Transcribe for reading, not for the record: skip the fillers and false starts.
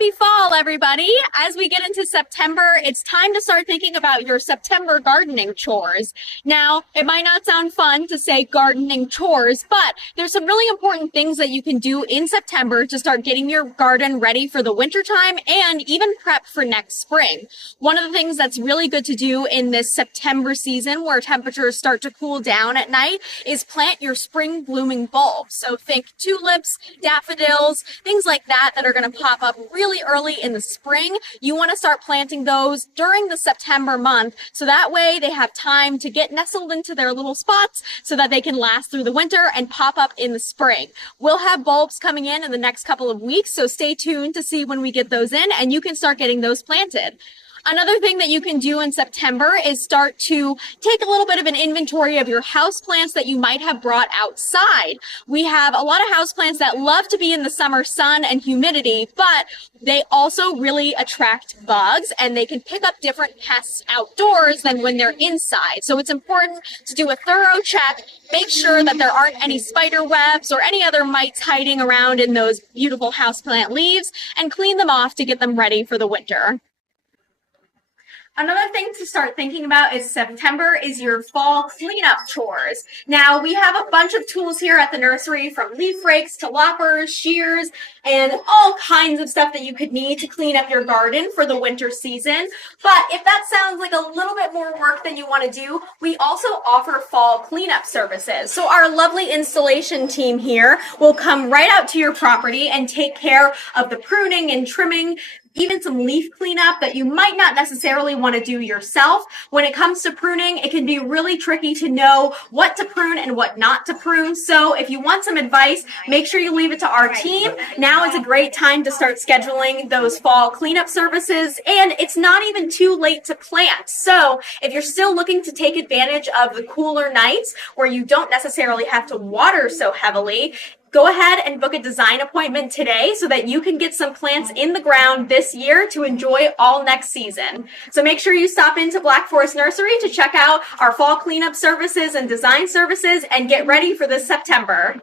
Happy fall, everybody. As we get into September, it's time to start thinking about your September gardening chores. Now, it might not sound fun to say gardening chores, but there's some really important things that you can do in September to start getting your garden ready for the wintertime and even prep for next spring. One of the things that's really good to do in this September season where temperatures start to cool down at night is plant your spring blooming bulbs. So think tulips, daffodils, things like that are going to pop up really early in the spring. You want to start planting those during the September month so that way they have time to get nestled into their little spots so that they can last through the winter and pop up in the spring. We'll have bulbs coming in the next couple of weeks, so stay tuned to see when we get those in and you can start getting those planted. Another thing that you can do in September is start to take a little bit of an inventory of your houseplants that you might have brought outside. We have a lot of houseplants that love to be in the summer sun and humidity, but they also really attract bugs and they can pick up different pests outdoors than when they're inside. So it's important to do a thorough check, make sure that there aren't any spider webs or any other mites hiding around in those beautiful houseplant leaves, and clean them off to get them ready for the winter. Another thing to start thinking about is September is your fall cleanup chores. Now, we have a bunch of tools here at the nursery, from leaf rakes to loppers, shears, and all kinds of stuff that you could need to clean up your garden for the winter season. But if that sounds like a little bit more work than you want to do, we also offer fall cleanup services. So our lovely installation team here will come right out to your property and take care of the pruning and trimming, even some leaf cleanup that you might not necessarily want to do yourself. When it comes to pruning, it can be really tricky to know what to prune and what not to prune. So if you want some advice, make sure you leave it to our team. Now is a great time to start scheduling those fall cleanup services, and it's not even too late to plant. So if you're still looking to take advantage of the cooler nights where you don't necessarily have to water so heavily, go ahead and book a design appointment today so that you can get some plants in the ground this year to enjoy all next season. So make sure you stop into Black Forest Nursery to check out our fall cleanup services and design services and get ready for this September.